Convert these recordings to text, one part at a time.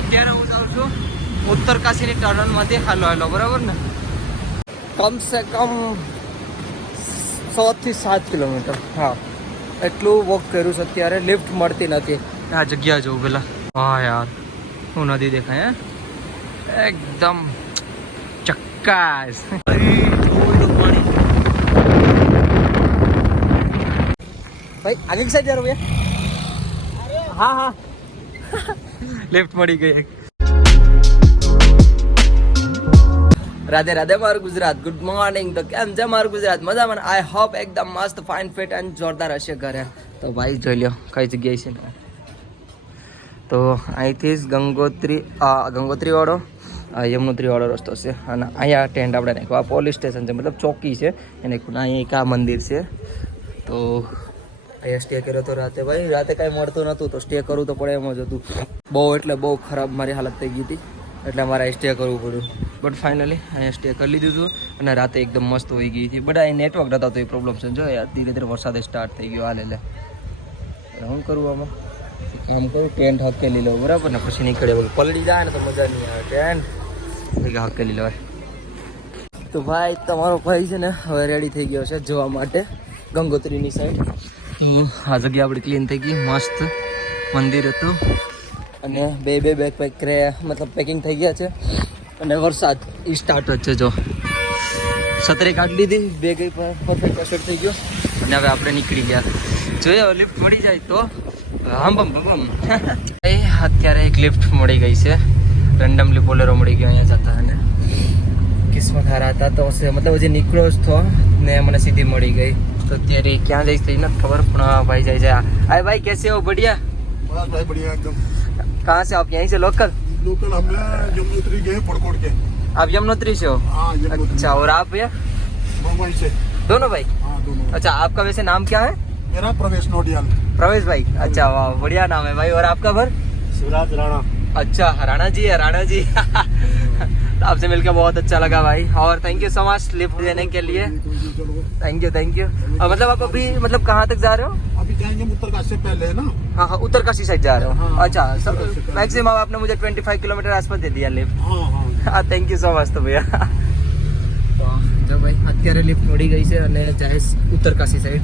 અત્યારે હું જાઉં છું ઉત્તરકાશીની ટનલમાંથી. હાલો બરાબર ને, કમ સે કમ 6 થી 7 કિલોમીટર. હા, એટલું વોક કર્યું છે. અત્યારે લિફ્ટ મળતી નથી. આ જગ્યા જોઉં પેલા. હા યાર, હું નદી દેખાય એકદમ ચક્કાસ. પાણી ભાઈ आगे की साइड जा रहे हो भैया? हाँ लिफ्ट मળી ગઈ. રાધે રાધે મારું ગુજરાત. Good morning. તો કેમ છે મારું ગુજરાત? મજામાં? આઈ હોપ એકદમ મસ્ત ફાઇન ફિટ એન્ડ જોરદાર હશે ઘરે. તો ભાઈ જોઈ લો કઈ જગ્યાએ છે ને. તો અહીંથી જ ગંગોત્રી વાળો યમનોત્રી વાળો રસ્તો છે. અને અહીંયા ટેન્ટ આપણે નાખ્યું. આ પોલીસ સ્ટેશન છે, મતલબ ચોકી છે એને. અહીંયા એક આ મંદિર છે. તો અહીંયા સ્ટે કર્યો તો રાતે. ભાઈ રાતે કાંઈ મળતું નહોતું તો સ્ટે કરવું તો પડે એમ જ હતું. બહુ એટલે બહુ ખરાબ મારી હાલત થઈ ગઈ હતી, એટલે મારે સ્ટે કરવું પડ્યું. બટ ફાઇનલી અહીંયા સ્ટે કરી લીધું હતું અને રાતે એકદમ મસ્ત હોઈ ગઈ હતી. બટ અહીં નેટવર્ક નહોતા તો એ પ્રોબ્લેમ છે. જો યાર ધીરે ધીરે વરસાદ સ્ટાર્ટ થઈ ગયો. હાલ એટલે શું કરવું આમાં? કામ કરું, ટેન્ટ હકેલી લઉં બરાબર ને, પછી નીકળે. બોલું પલળી જાય ને તો મજા નહીં આવે. ટેન્ટ હકેલી લેવાય. તો ભાઈ તમારો ભાઈ છે ને હવે રેડી થઈ ગયો છે જવા માટે ગંગોત્રીની સાઈડ. આ જગ્યા આપણી ક્લીન થઈ ગઈ, મસ્ત મંદિર હતું. અને બે બેગ મતલબ પેકિંગ થઈ ગયા છે. અને વરસાદ સ્ટાર્ટ જ છે. જો છત્રી કાઢી લીધી, બેગ પરફેક્ટ સેટ થઈ ગયો. અને હવે આપણે નીકળી ગયા. જોઈએ લિફ્ટ મળી જાય તો અત્યારે એક લિફ્ટ મળી ગઈ છે. રેન્ડમલી બોલેરો મળી ગયો અહીંયા જતા. અને કિસ્મત હારા હતા તો મતલબ હજી નીકળ્યો જ થો ને મને સીધી મળી ગઈ. तो तेरे क्या जाइए सही ना खबर अपना भाई जाए जा। अरे भाई कैसे हो? बढ़िया भाई बढ़िया एकदम। कहाँ से आप? यहीं से लोकल? लोकल हम यमुनोत्री गए पड़कोट के। आप यमुनोत्री से हो? अच्छा, और आप भैया? मुंबई से। दोनों भाई? हाँ दोनों। अच्छा, आपका वैसे नाम क्या है? मेरा प्रवेश नोडियाल। प्रवेश भाई, अच्छा वाह बढ़िया नाम है भाई। और आपका भर? शिवराज राणा। अच्छा राणा जी है, राणा जी। आपसे मिलकर बहुत अच्छा लगा भाई, और thank you so much lift देने के लिए। Thank you. और मतलब आप अभी मतलब कहाँ तक जा रहे हो? अभी जाएंगे उत्तरकाशी से पहले है ना। हाँ उत्तरकाशी साइड जा रहे हो। हाँ, अच्छा, मैक्सिमम आपने मुझे 25 किलोमीटर आसपास दे दिया लिफ्ट। हाँ थैंक यू सो मच तो भैया। જો ભાઈ અત્યારે લિફ્ટ મળી ગઈ છે અને જાય ઉત્તરકાશી સાઈડ.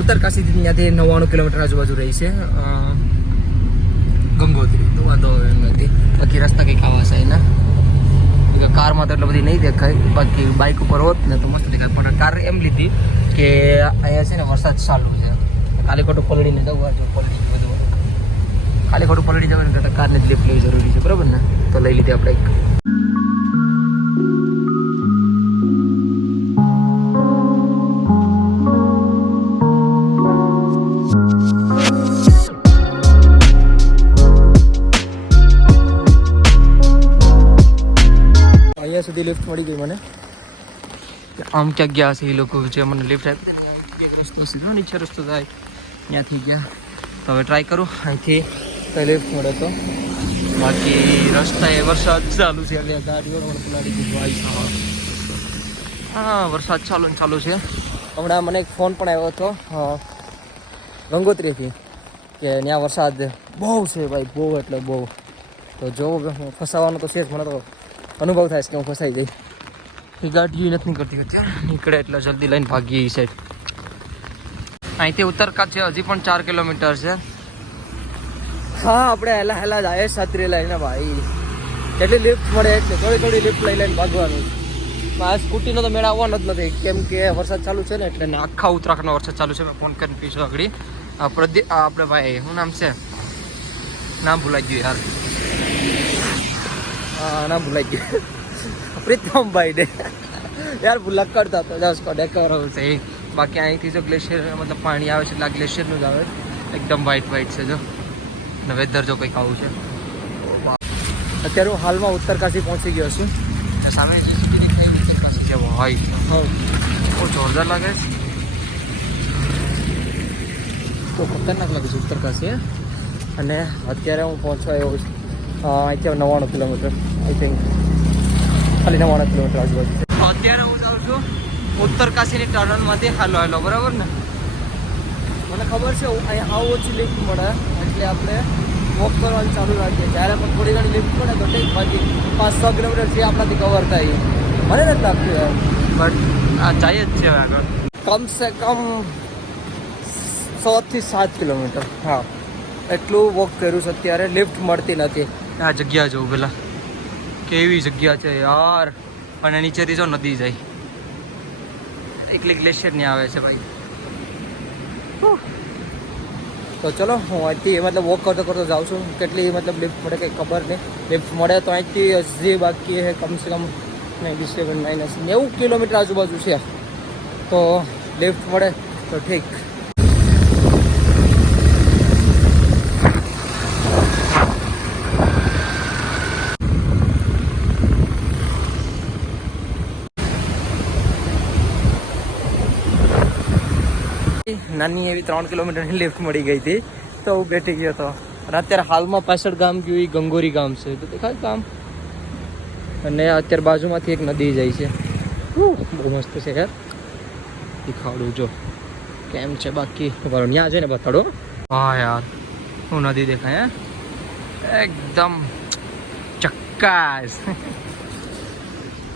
ઉત્તરકાશીથી ત્યાંથી 99 કિલોમીટર આજુબાજુ રહી છે ગંગોત્રી. તો વાંધો નથી. બાકી રસ્તા કંઈક આવા છે એના. કારમાં તો એટલે બધી નહીં દેખાય, બાકી બાઇક ઉપર હોત ને તો મસ્ત દેખાય. પણ કાર એમ લીધી કે અહીંયા છે ને વરસાદ ચાલુ છે. ખાલી ખોટું પલળીને જવું, પલળી બધું ખાલી ખોટું પલળી જવાનું કરતાં કારને જ લિફ્ટ લેવી જરૂરી છે બરાબર ને. તો લઈ લીધી આપણે એક. સુધી લિફ્ટ મળી ગઈ મને. આમ ક્યાં ગયા છે એ લોકો જે મને લિફ્ટ આપી હતી. એક રસ્તો સીધો નીચે રસ્તો જાય ત્યાંથી ગયા. તો હવે ટ્રાય કરું અહીંથી કઈ લિફ્ટ મળે તો. બાકી રસ્તા એ વરસાદ ચાલુ છે એટલે ગાડીઓ મને પલાળી દીધું ભાઈ સાહેબ. હા વરસાદ ચાલુ છે. હમણાં મને એક ફોન પણ આવ્યો હતો ગંગોત્રીથી કે ત્યાં વરસાદ બહુ છે ભાઈ, બહુ એટલે બહુ. તો જો ફસાવાનો તો છે જ. મને તો અનુભવ થાય છે કે હું ફસાઈ જઈ. એ ગાડીઓ નથી કરતી અત્યારે. નીકળે એટલે જલ્દી લઈને ભાગીએ એ સાઈડ. અહીંથી ઉત્તરકાશી હજી પણ 4 કિલોમીટર છે. હા આપણે હેલા જાય છત્રી લઈને ભાઈ. જેટલી લિફ્ટ મળે એટલે થોડી લિફ્ટ લઈને ભાગવાનું. આ સ્કૂટીનો તો મેળ આવવાનો જ નથી કેમ કે વરસાદ ચાલુ છે ને એટલે. ને આખા ઉત્તરાખંડનો વરસાદ ચાલુ છે. મેં ફોન કરીને પીછો આગળ આપણે ભાઈ શું નામ છે, નામ ભૂલાઈ ગયું યાર. ના ભૂલાઈ ગયું. પ્રીતમભાઈ ડે યાર ભૂલા કરતા તો જસ્કો ડેકોર છે. બાકી અહીંથી જો ગ્લેશિયર મતલબ પાણી આવે છે એટલે આ ગ્લેશિયરનું જ આવે. એકદમ વ્હાઈટ છે જો. અને વેધર જો કંઈક આવું છે. અત્યારે હું હાલમાં ઉત્તરકાશી પહોંચી ગયો છું. સામે જે સિટી દેખાય ઉત્તરકાશી છે ભાઈ. બહુ જોરદાર લાગે છે. તો ખતરનાક લાગે છે ઉત્તરકાશી. અને અત્યારે હું પહોંચવા આવ્યો છું અહીંથી 99 કિલોમીટર આઈ થિંક. ખાલી 99 કિલોમીટર આજુબાજુ. અત્યારે હું જાઉં છું ઉત્તરકાશીની ટનલમાંથી. હાલો બરાબર ને. મને ખબર છે અહીંયા આવું ઓછી લિફ્ટ મળે એટલે આપણે વોક કરવાનું ચાલુ રાખીએ. જ્યારે પણ થોડી ઘણી લિફ્ટ પડે તો ઠીક, બાકી 5-6 કિલોમીટર જે આપણાથી કવર થાય મને નથી લાગતું યાર. બટ આ જાય જ છે આગળ કમસે કમ 6 થી 7 કિલોમીટર. હા, એટલું વોક કર્યું છે. અત્યારે લિફ્ટ મળતી નથી. આ જગ્યા જોઉં પેલા કેવી જગ્યા છે યાર. અને નીચેથી જો નદી જાય, એકલી ગ્લેશિયર નહીં આવે છે ભાઈ. તો ચલો હું અહીંથી મતલબ વોક કરતો કરતો જાઉં છું. કેટલી મતલબ લિફ્ટ મળે કંઈ ખબર નહીં. લિફ્ટ મળે તો અહીંથી હજી બાકી છે કમસે કમ 90 કિલોમીટર આજુબાજુ છે. તો લિફ્ટ મળે તો ઠીક. નાની એવી 3 કિલોમીટરની લિફ્ટ મળી ગઈ હતી તો હું બેઠી ગયો હતો. અને અત્યારે હાલમાં પાછળ ગામ ગયું, એ ગંગોરી ગામ છે. તો દેખાય ગામ. અને અત્યારે બાજુમાંથી એક નદી જાય છે. બહુ મસ્ત છે યાર. દેખાડું જો કેમ છે બાકી. ત્યાં જઈને બતાડો. હા યાર, હું નદી દેખાય એકદમ ચક્કાસ.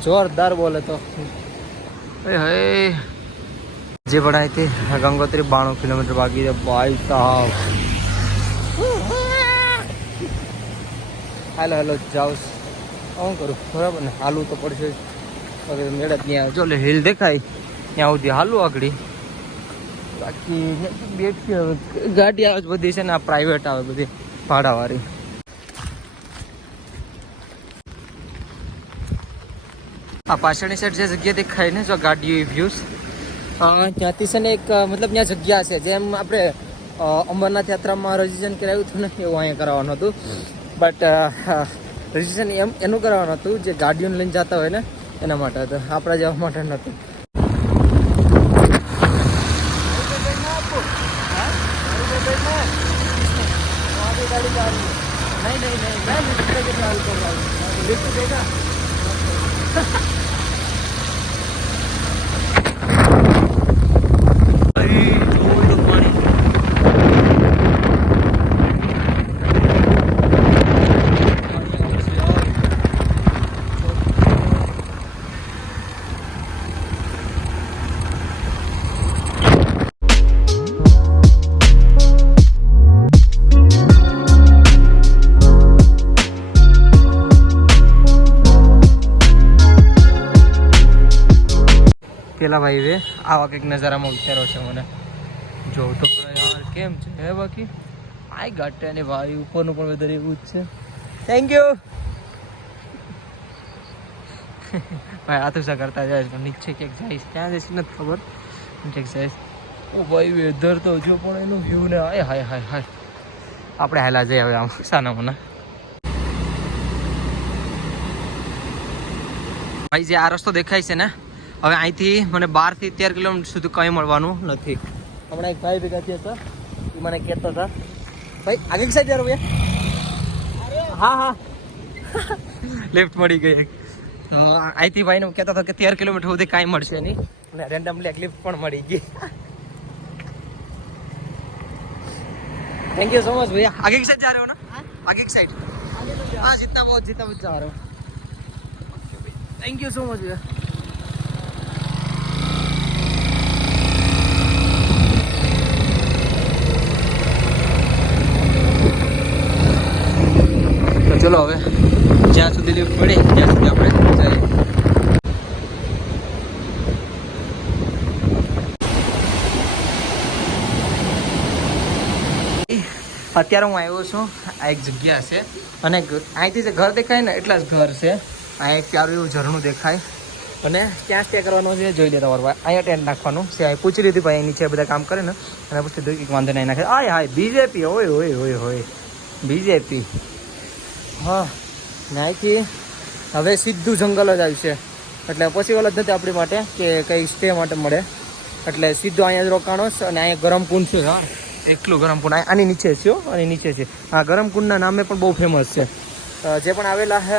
જોરદાર બોલે તો. હે જે बढ़ाई थी गंगोत्री 92 किलोमीटर बाकी है भाई साहब. हेलो हेलो जाओ શું કરું બરાબર ને. હાલવું તો પડશે મેળ ત્યાં જો લે હિલ દેખાય ત્યાં સુધી હાલું આગળ. બાકી બેઠી હવે ગાડી આવે બધી છે ને, આ પ્રાઇવેટ આવે બધી ભાડાવાળી. આ પાછળની સાઈડ જે જગ્યા દેખાય ને જો ગાડીઓ વ્યૂઝ, ત્યાંથી છે ને એક મતલબ ત્યાં જગ્યા છે જેમ આપણે અમરનાથ યાત્રામાં રજીસ્ટ્રેશન કરાવ્યું હતું ને એવું અહીંયા કરાવવાનું હતું. બટ રજીસ્ટ્રેશન એનું કરાવવાનું હતું જે ગાડીઓને લઈને જતા હોય ને એના માટે હતું, આપણા જવા માટે નહોતું. પેલા ભાઈ વે આવા કંઈક નજારામાં ઉતારો છે મને જો તો યાર કેમ છે હે. બાકી આઈ ગાટે ને ભાઈ ઉપરનું પણ વેધર એવું જ છે. થેન્ક યુ ભાઈ. આ તો શું કરતા જાય પણ નીચે ક્યાંક જઈશ ત્યાં જઈશ નથી ખબર ક્યાંક જઈશ. ઓ ભાઈ વેધર તો જો પણ એનું વ્યૂ ને હાય હાય હાય હાય. આપણે હાલા જઈએ હવે આમ સાના મને. ભાઈ જે આ રસ્તો દેખાય છે ને, હવે અહીંથી મને 12 થી 13 કિલોમીટર સુધી કંઈ મળવાનું નથી. હમણાં એક ભાઈ ભેગા થયા હતા, એ મને કહેતા હતા ભાઈ આગળ સાઈડ યાર ભાઈ. હા હા લિફ્ટ મળી ગઈ. અહીંથી ભાઈને કહેતા હતા કે 13 કિલોમીટર સુધી કાંઈ મળશે નહીં, અને રેન્ડમલી એક લિફ્ટ પણ મળી ગઈ. थैंक यू सो मच भैया. आगे की साइड जा रहे हो ना? आगे की साइड. हाँ जितना बहुत जा रहे हो. थैंक यू सो मच भैया. તો ચલો હવે જ્યાં સુધી લિફ્ટ પડે ત્યાં સુધી આપણે જઈએ. અત્યારે હું આવ્યો છું આ એક જગ્યા છે, અને અહીંથી જે ઘર દેખાય ને એટલા જ ઘર છે. અહીંયા એક પ્યારું એવું ઝરણું દેખાય, અને ત્યાં સ્ટે કરવાનો છે. જોઈ લે તમારું ભાઈ અહીંયા ટેન્ટ નાખવાનું છે. અહીં પૂછી લીધી ભાઈ નીચે બધા કામ કરે ને, અને પછી કંઈક વાંધો નહીં નાખે. હાય હાય બીજેપી હોય હોય હોય હોય બીજેપી. હા ને અહીંથી હવે સીધું જંગલ જ આવ્યું છે, એટલે પોસિબલ જ નથી આપણી માટે કે કંઈ સ્ટે માટે મળે. એટલે સીધું અહીંયા જ રોકાણો છે. અને અહીંયા ગરમ કુંડ છે. હા એકલું ગરમ કુંડ આની નીચે છે, આની નીચે છે. આ ગરમ કુંડના નામે પણ બહુ ફેમસ છે. જે પણ આવેલા છે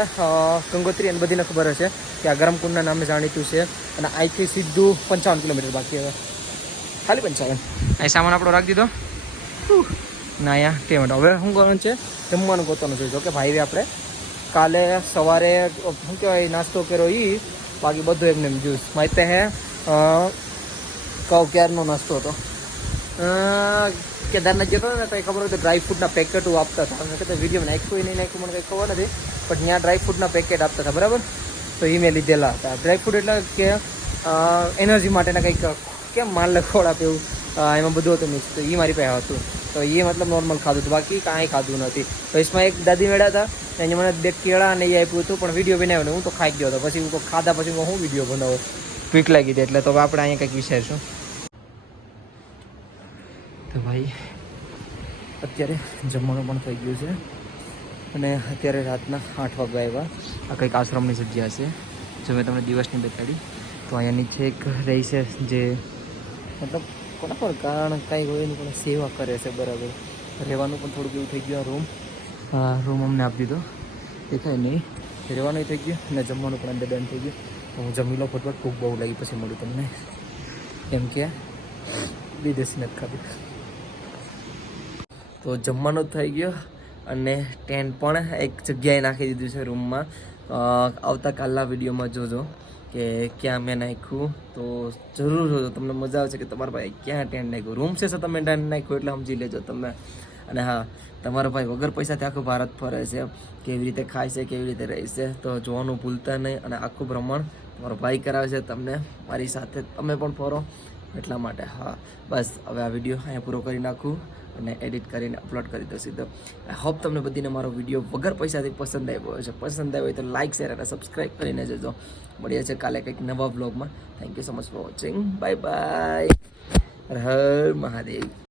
ગંગોત્રી એને બધીને ખબર હશે કે આ ગરમ કુંડના નામે જાણીતું છે. અને અહીંથી સીધું 55 કિલોમીટર બાકી. હવે ખાલી 55. અહીં સામાન આપણો રાખી દીધો. ને અહીંયા ટેમેટો. હવે શું કરવાનું છે, જમવાનું ગોતવાનું છે. જો કે ભાઈ આપણે કાલે સવારે શું કહેવાય નાસ્તો કર્યો બાકી બધું એમને જ્યુસ માહિતી હે કહું ક્યારનો નાસ્તો હતો. કેદારનાથ જતો ને કંઈ ખબર હોય તો ડ્રાય ફ્રૂટના પેકેટો આપતા હતા. અમે કહેતા વિડીયો નાખ્યું નહીં નાખ્યું મને કંઈ ખબર નથી, પણ ત્યાં ડ્રાય ફ્રૂટના પેકેટ આપતા હતા બરાબર. તો એ મેં લીધેલા હતા. ડ્રાય ફ્રૂટ એટલે કે એનર્જી માટેના કંઈક કેમ માલ ખોળ આપે એવું એમાં બધું હતું મિક્સ. તો એ મારી પાસે હતું, તો એ મતલબ નોર્મલ ખાધું હતું, બાકી કાંઈ ખાધું નથી. તો એમાં એક દાદી મેળા હતા, એને મને 2 કેળા અને એ આપ્યું હતું, પણ વિડીયો બનાવ્યો ને હું તો ખાઈ ગયો હતો. પછી હું ખાધા પછી હું વિડીયો બનાવો, ભીખ લાગી હતી. એટલે તો આપણે અહીંયા કંઈક વિચારશું. તો ભાઈ અત્યારે જમવાનું પણ થઈ ગયું છે અને અત્યારે રાતના 8 વાગ્યા આવ્યા. આ કંઈક આશ્રમની જગ્યા છે, જો મેં તમને દિવસની બતાડી. તો અહીંયા નીચે એક રહી છે જે મતલબ કોના પર કારણ કાંઈ હોય એની પણ સેવા કરે છે બરાબર. રહેવાનું પણ થોડુંક એવું થઈ ગયું. રૂમ અમને આપી દીધો, દેખાય નહીં. રહેવાનું થઈ ગયું અને જમવાનું પણ અંદર ડન થઈ ગયું. તો હું જમી લો ફટફટ, ભૂખ બહુ લાગી, પછી મળ્યું તમને. કેમ કે વિદેશી નથી ખાધી. તો જમવાનું થઈ ગયું અને ટેન્ટ પણ એક જગ્યાએ નાખી દીધું છે રૂમમાં. આવતાકાલના વિડીયોમાં જોજો કે ક્યાં મેં નાખ્યું, તો જરૂર જોજો, તમને મજા આવશે કે તમારા ભાઈ ક્યાં ટેન્ટ નાખ્યું. રૂમ છે તમે ટેન્ટ નાખ્યું એટલે સમજી લેજો તમે. અને હા, તમારો ભાઈ વગર પૈસાથી આખું ભારત ફરે છે, કેવી રીતે ખાય છે, કેવી રીતે રહે છે, તો જોવાનું ભૂલતા નહીં. અને આખું ભ્રમણ તમારો ભાઈ કરાવે છે તમને, મારી સાથે તમે પણ ફરો એટલા માટે. હા બસ હવે આ વિડીયો અહીંયા પૂરો કરી નાખું અને એડિટ કરીને અપલોડ કરી દો સીધો. આઈ હોપ તમને બધીને મારો વિડીયો વગર પૈસાથી પસંદ આવ્યો હશે. પસંદ આવ્યો હોય તો લાઇક શેર અને સબસ્ક્રાઈબ કરીને જજો. મળીએ છે કાલે કંઈક નવા વ્લોગમાં. Thank you so much for watching. Bye bye. Har Har Mahadev.